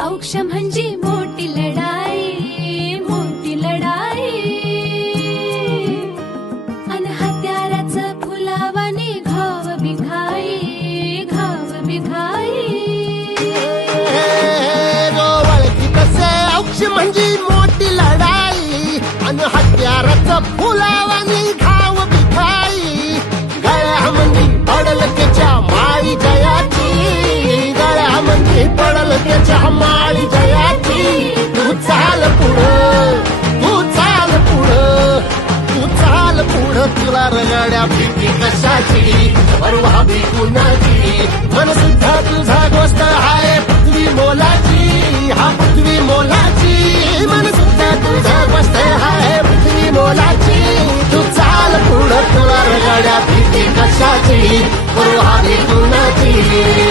औक्ष म्हणजे मोठी लढाई, मोठी लढाई. अन हत्याराचं फुलावानी घाव बिघाई, घाव बिघाई. औक्ष म्हणजे मोठी लढाई आणि हत्याराचं फुलावानी घाव बिघाई. गळ्यामध्ये पडल त्याच्या माळी जयाची, गळ्यामध्ये पडल त्याच्या माळी जयाची. तू चाल पुढं, तू चाल पुढं, तू चाल पुढं. तुला रगड्या भीती कशाची, परवा भी कुणाची. मन सुद्धा तुझा गोष्ट आहे पृथ्वी मोलाची, हा पृथ्वी मोलाची. मन सुद्धा तुझा गोष्ट आहे पृथ्वी मोलाची. तू चाल पुढं, तुला रगड्या भीती कशाची, परवा भी कुणाची.